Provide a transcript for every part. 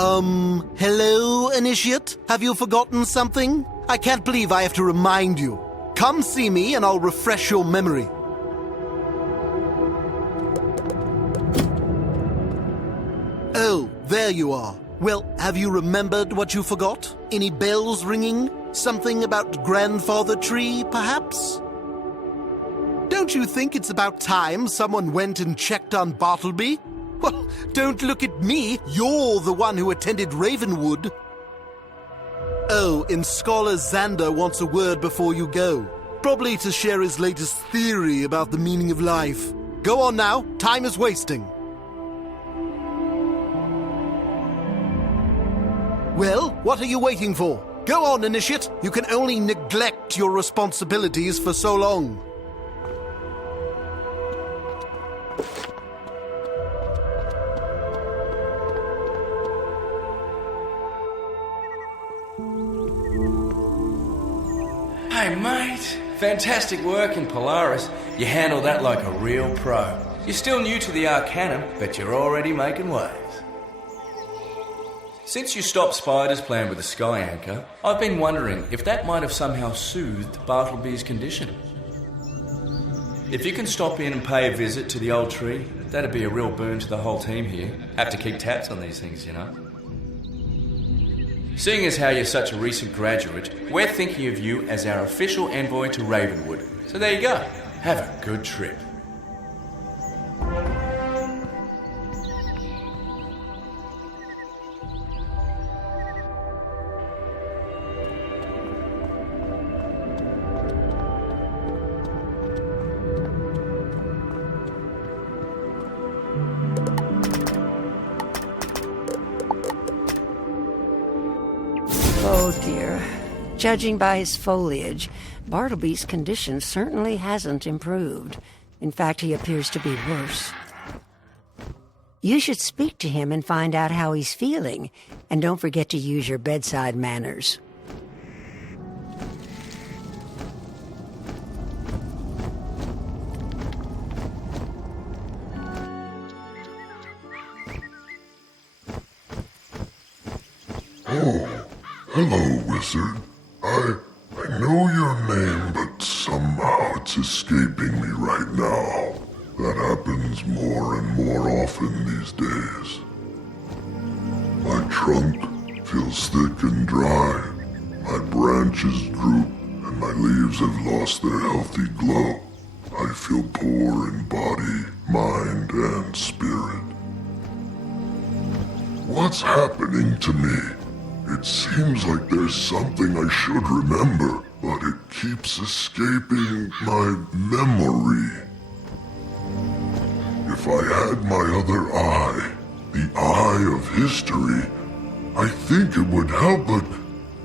Hello, Initiate? Have you forgotten something? I can't believe I have to remind you. Come see me and I'll refresh your memory. Oh, there you are. Well, have you remembered what you forgot? Any bells ringing? Something about Grandfather Tree, perhaps? Don't you think it's about time someone went and checked on Bartleby? Well, don't look at me. You're the one who attended Ravenwood. Oh, and Scholar Xander wants a word before you go. Probably to share his latest theory about the meaning of life. Go on now. Time is wasting. Well, what are you waiting for? Go on, Initiate. You can only neglect your responsibilities for so long. Hey, mate. Fantastic work in Polaris. You handled that like a real pro. You're still new to the Arcanum, but you're already making waves. Since you stopped Spider's plan with the Sky Anchor, I've been wondering if that might have somehow soothed Bartleby's condition. If you can stop in and pay a visit to the old tree, that'd be a real boon to the whole team here. Have to keep tabs on these things, you know. Seeing as how you're such a recent graduate, we're thinking of you as our official envoy to Ravenwood. So there you go. Have a good trip. Oh dear. Judging by his foliage, Bartleby's condition certainly hasn't improved. In fact, he appears to be worse. You should speak to him and find out how he's feeling. And don't forget to use your bedside manners. Oh, hello, Wizard. I know your name, but somehow it's escaping me right now. That happens more and more often these days. My trunk feels thick and dry, my branches droop, and my leaves have lost their healthy glow. I feel poor in body, mind, and spirit. What's happening to me? It seems like there's something I should remember, but it keeps escaping my memory. If I had my other eye, the eye of history, I think it would help, but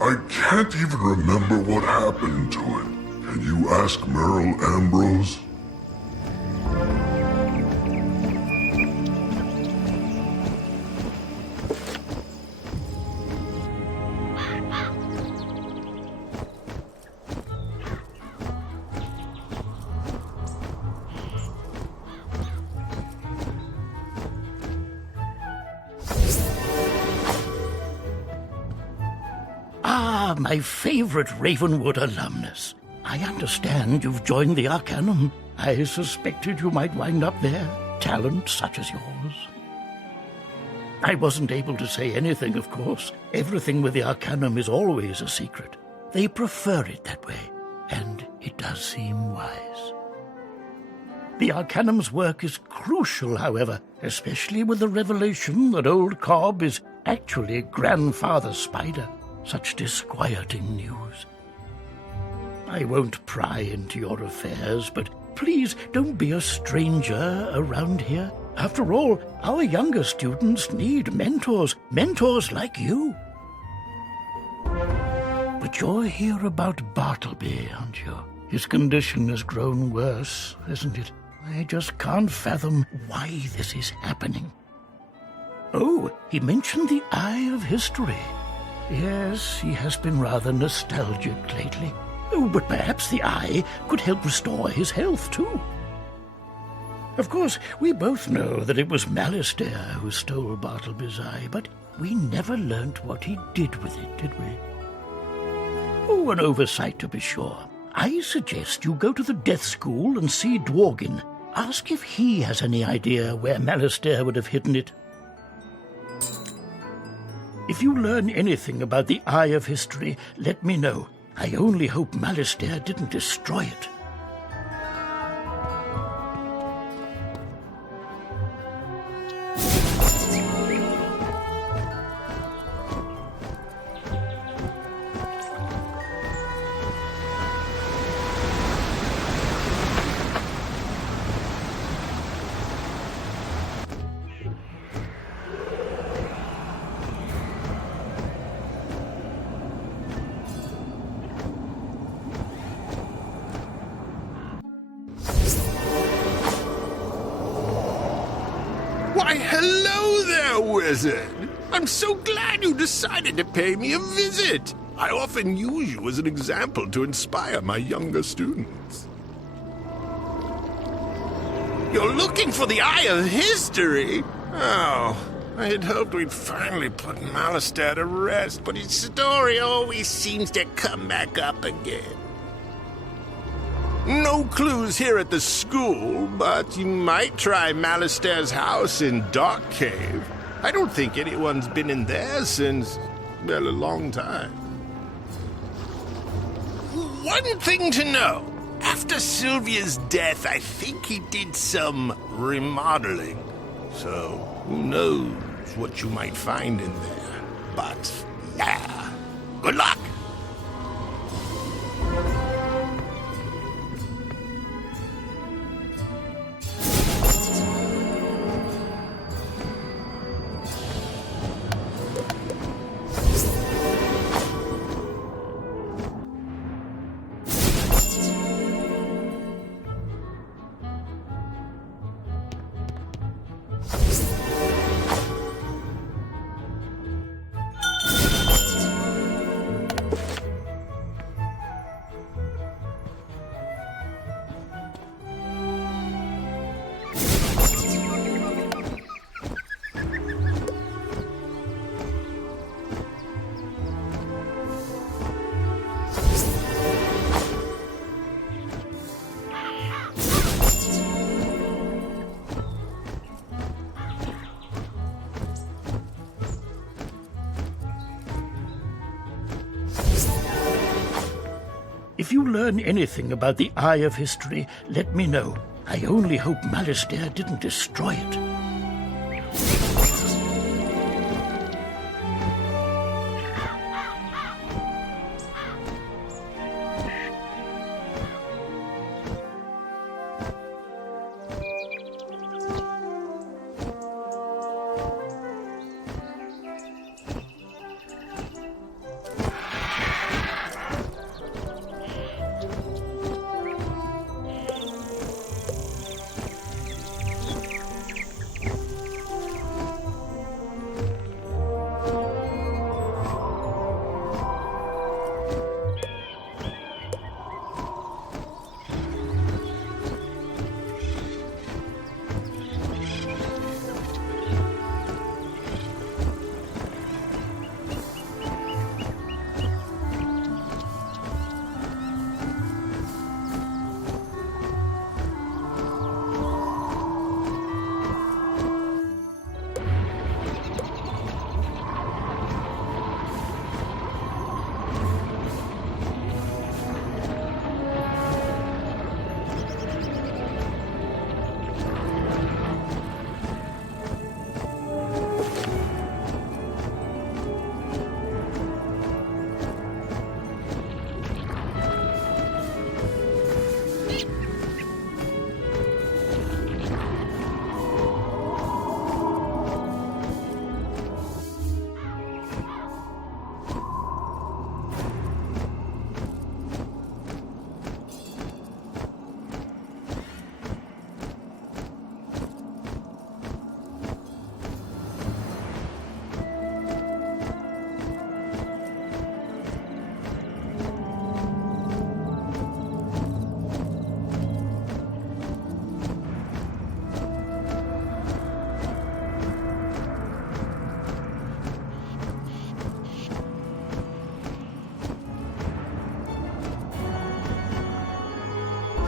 I can't even remember what happened to it. Can you ask Merle Ambrose? Ah, my favorite Ravenwood alumnus. I understand you've joined the Arcanum. I suspected you might wind up there. Talent such as yours. I wasn't able to say anything, of course. Everything with the Arcanum is always a secret. They prefer it that way, and it does seem wise. The Arcanum's work is crucial, however, especially with the revelation that old Cobb is actually Grandfather Spider. Such disquieting news. I won't pry into your affairs, but please don't be a stranger around here. After all, our younger students need mentors like you. But you're here about Bartleby, aren't you? His condition has grown worse, hasn't it? I just can't fathom why this is happening. Oh, he mentioned the Eye of History. Yes, he has been rather nostalgic lately. Oh, but perhaps the eye could help restore his health, too. Of course, we both know that it was Malistaire who stole Bartleby's eye, but we never learnt what he did with it, did we? Oh, an oversight to be sure. I suggest you go to the Death School and see Dworgin. Ask if he has any idea where Malistaire would have hidden it. If you learn anything about the Eye of History, let me know. I only hope Malistaire didn't destroy it. Why, hello there, Wizard! I'm so glad you decided to pay me a visit. I often use you as an example to inspire my younger students. You're looking for the Eye of History? Oh, I had hoped we'd finally put Malistaire to rest, but his story always seems to come back up again. No clues here at the school, but you might try Malistaire's house in Dark Cave. I don't think anyone's been in there since, well, a long time. One thing to know. After Sylvia's death, I think he did some remodeling. So, who knows what you might find in there. But, yeah, good luck! If you learn anything about the Eye of History, let me know. I only hope Malistaire didn't destroy it.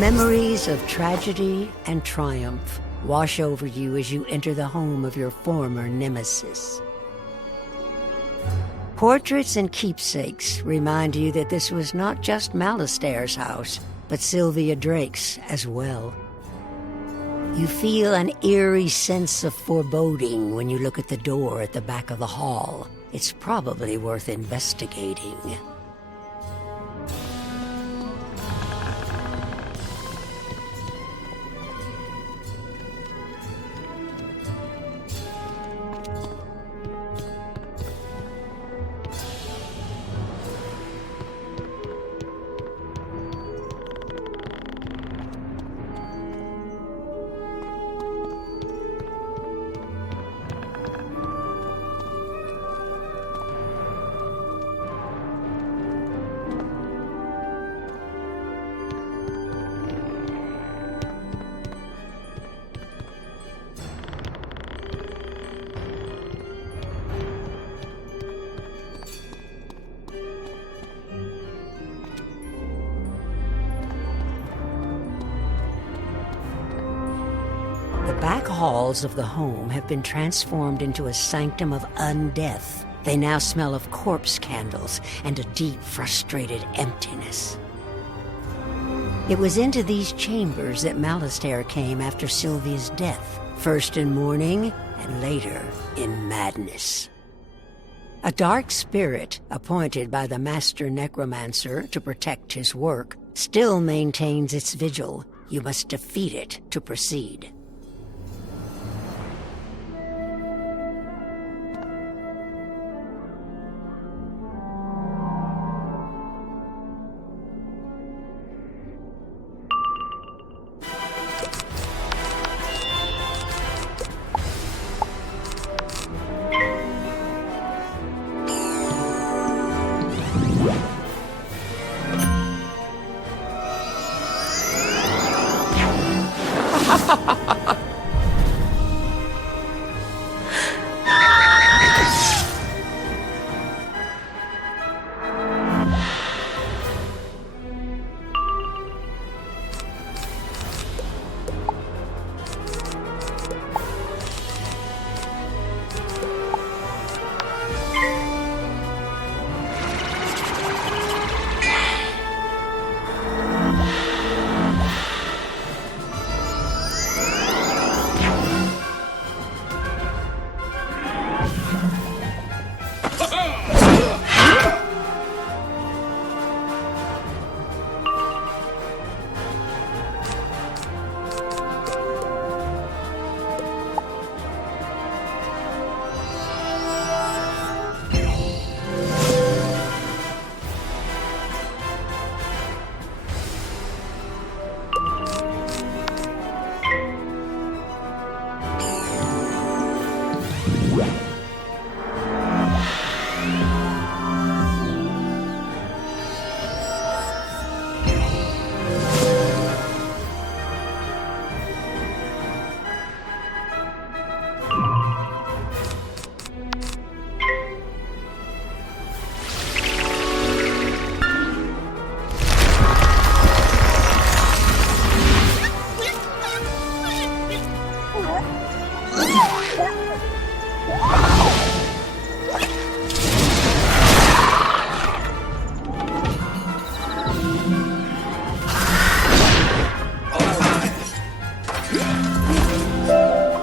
Memories of tragedy and triumph wash over you as you enter the home of your former nemesis. Portraits and keepsakes remind you that this was not just Malistair's house, but Sylvia Drake's as well. You feel an eerie sense of foreboding when you look at the door at the back of the hall. It's probably worth investigating. The back halls of the home have been transformed into a sanctum of undeath. They now smell of corpse candles and a deep, frustrated emptiness. It was into these chambers that Malistair came after Sylvia's death, first in mourning and later in madness. A dark spirit, appointed by the Master Necromancer to protect his work, still maintains its vigil. You must defeat it to proceed.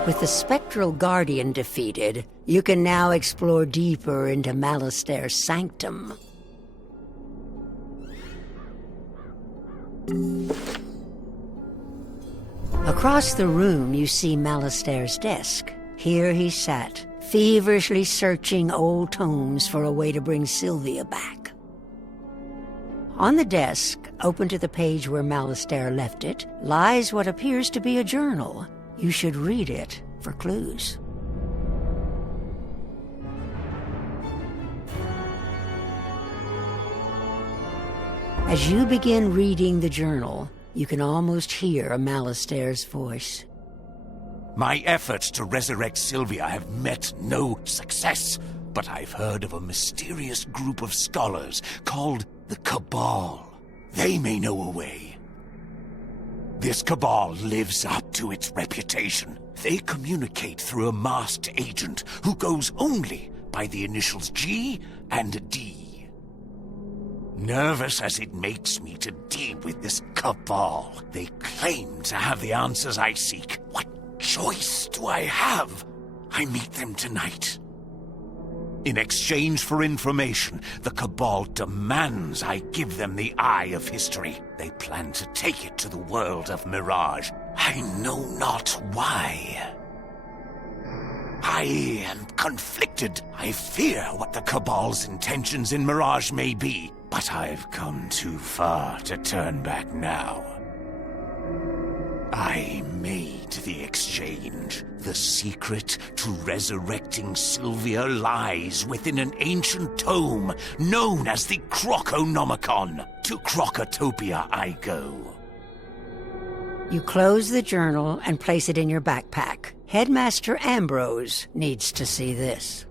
With the Spectral Guardian defeated, you can now explore deeper into Malistair's sanctum. Across the room, you see Malistair's desk. Here he sat, feverishly searching old tomes for a way to bring Sylvia back. On the desk, open to the page where Malistair left it, lies what appears to be a journal. You should read it for clues. As you begin reading the journal, you can almost hear Malistair's voice. My efforts to resurrect Sylvia have met no success, but I've heard of a mysterious group of scholars called the Cabal. They may know a way. This cabal lives up to its reputation. They communicate through a masked agent who goes only by the initials G and D. Nervous as it makes me to deal with this cabal, they claim to have the answers I seek. What choice do I have? I meet them tonight. In exchange for information, the Cabal demands I give them the Eye of History. They plan to take it to the world of Mirage. I know not why. I am conflicted. I fear what the Cabal's intentions in Mirage may be, but I've come too far to turn back now. I made the exchange. The secret to resurrecting Sylvia lies within an ancient tome known as the Croconomicon. To Crocotopia I go. You close the journal and place it in your backpack. Headmaster Ambrose needs to see this.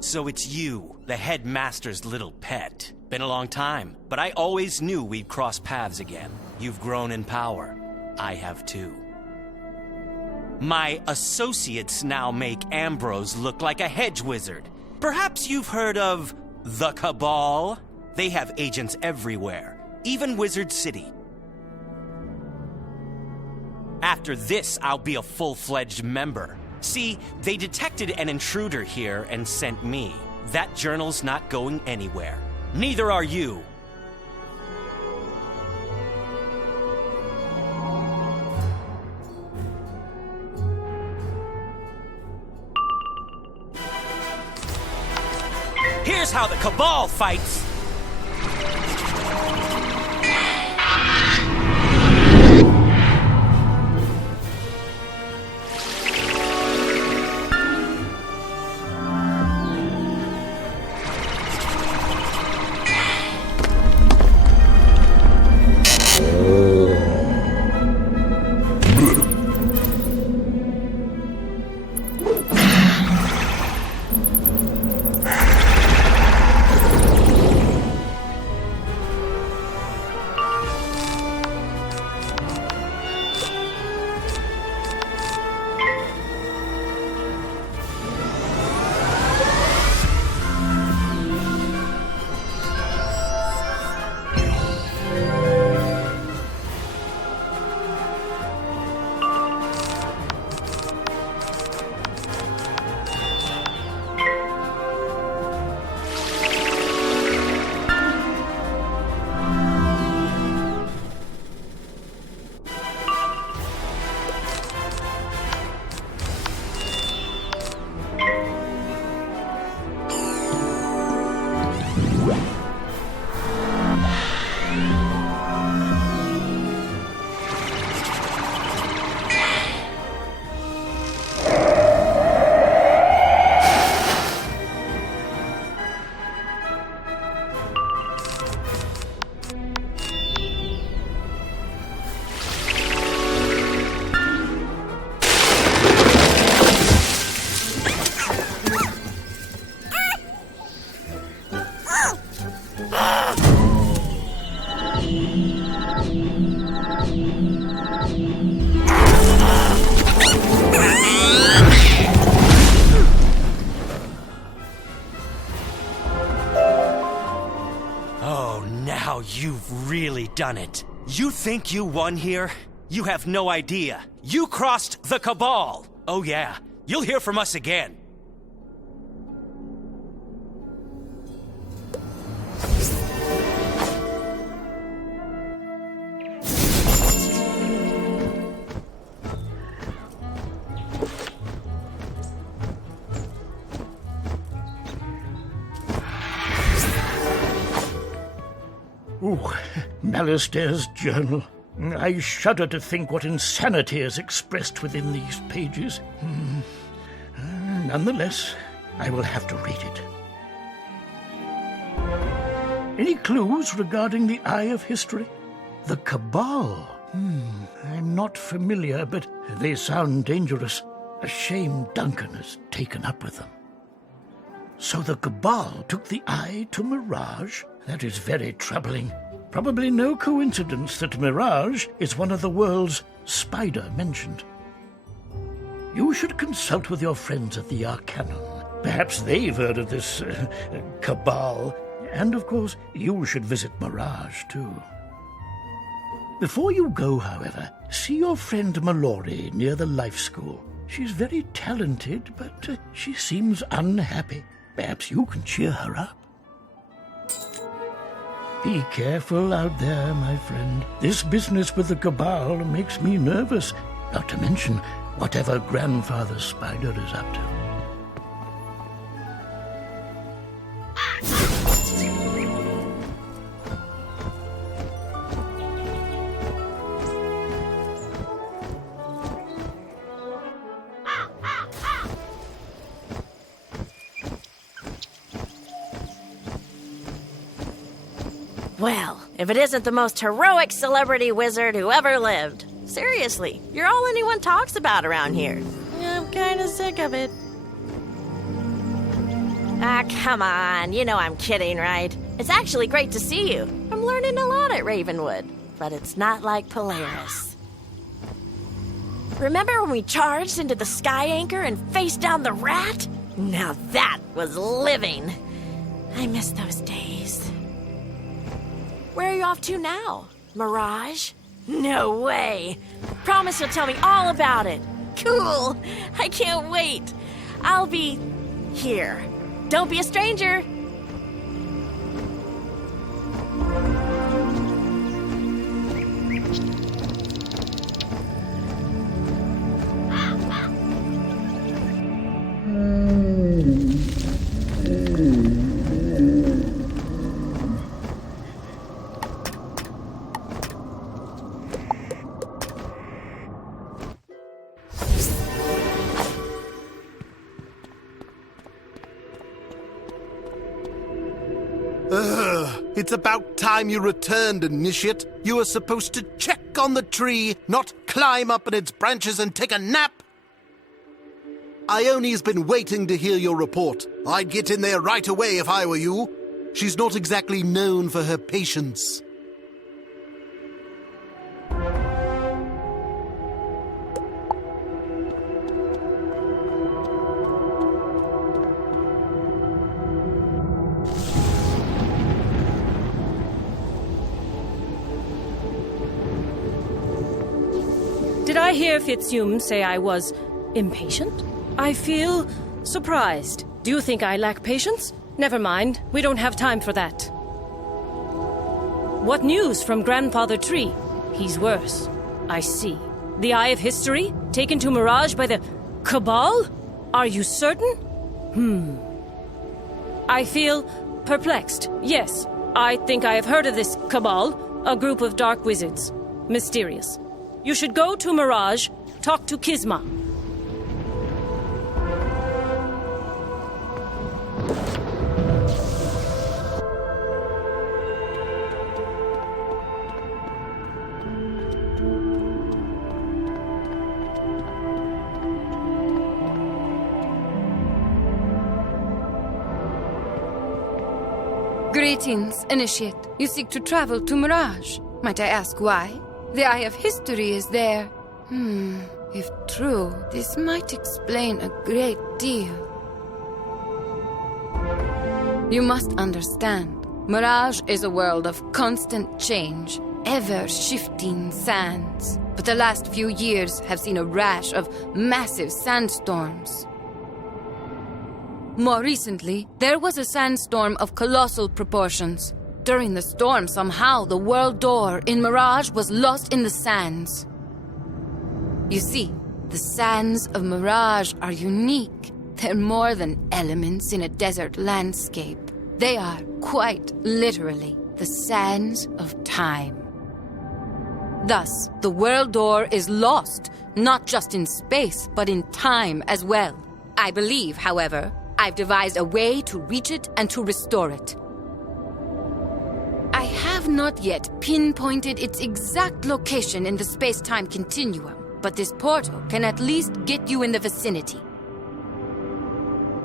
So it's you, the headmaster's little pet. Been a long time, but I always knew we'd cross paths again. You've grown in power. I have too. My associates now make Ambrose look like a hedge wizard. Perhaps you've heard of the Cabal? They have agents everywhere, even Wizard City. After this, I'll be a full-fledged member. See, they detected an intruder here and sent me. That journal's not going anywhere. Neither are you. Here's how the Cabal fights! You've really done it. You think you won here? You have no idea. You crossed the Cabal. Oh yeah, you'll hear from us again. Ooh, Malistair's journal. I shudder to think what insanity is expressed within these pages. Nonetheless, I will have to read it. Any clues regarding the Eye of History? The Cabal? I'm not familiar, but they sound dangerous. A shame Duncan is taken up with them. So the Cabal took the Eye to Mirage? That is very troubling. Probably no coincidence that Mirage is one of the world's spider mentioned. You should consult with your friends at the Arcanum. Perhaps they've heard of this cabal. And, of course, you should visit Mirage, too. Before you go, however, see your friend Mallory near the Life School. She's very talented, but she seems unhappy. Perhaps you can cheer her up. Be careful out there, my friend. This business with the cabal makes me nervous, not to mention whatever Grandfather Spider is up to. Well, if it isn't the most heroic celebrity wizard who ever lived. Seriously, you're all anyone talks about around here. I'm kinda sick of it. Ah, come on. You know I'm kidding, right? It's actually great to see you. I'm learning a lot at Ravenwood, but it's not like Polaris. Remember when we charged into the sky anchor and faced down the rat? Now that was living. I miss those days. Where are you off to now? Mirage? No way. Promise you'll tell me all about it. Cool. I can't wait. I'll be here. Don't be a stranger. It's about time you returned, Initiate. You were supposed to check on the tree, not climb up in its branches and take a nap. Ione's been waiting to hear your report. I'd get in there right away if I were you. She's not exactly known for her patience. Did I hear Fitzhume say I was impatient? I feel surprised. Do you think I lack patience? Never mind. We don't have time for that. What news from Grandfather Tree? He's worse. I see. The Eye of History? Taken to Mirage by the Cabal? Are you certain? I feel perplexed. Yes, I think I have heard of this Cabal, a group of dark wizards. Mysterious. You should go to Mirage, talk to Kisma. Greetings, Initiate. You seek to travel to Mirage. Might I ask why? The Eye of History is there. If true, this might explain a great deal. You must understand, Mirage is a world of constant change, ever-shifting sands. But the last few years have seen a rash of massive sandstorms. More recently, there was a sandstorm of colossal proportions. During the storm, somehow, the world door in Mirage was lost in the sands. You see, the sands of Mirage are unique. They're more than elements in a desert landscape. They are, quite literally, the sands of time. Thus, the world door is lost, not just in space, but in time as well. I believe, however, I've devised a way to reach it and to restore it. I have not yet pinpointed its exact location in the space-time continuum, but this portal can at least get you in the vicinity.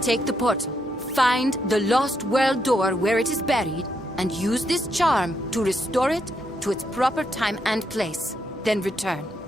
Take the portal, find the lost world door where it is buried, and use this charm to restore it to its proper time and place. Then return.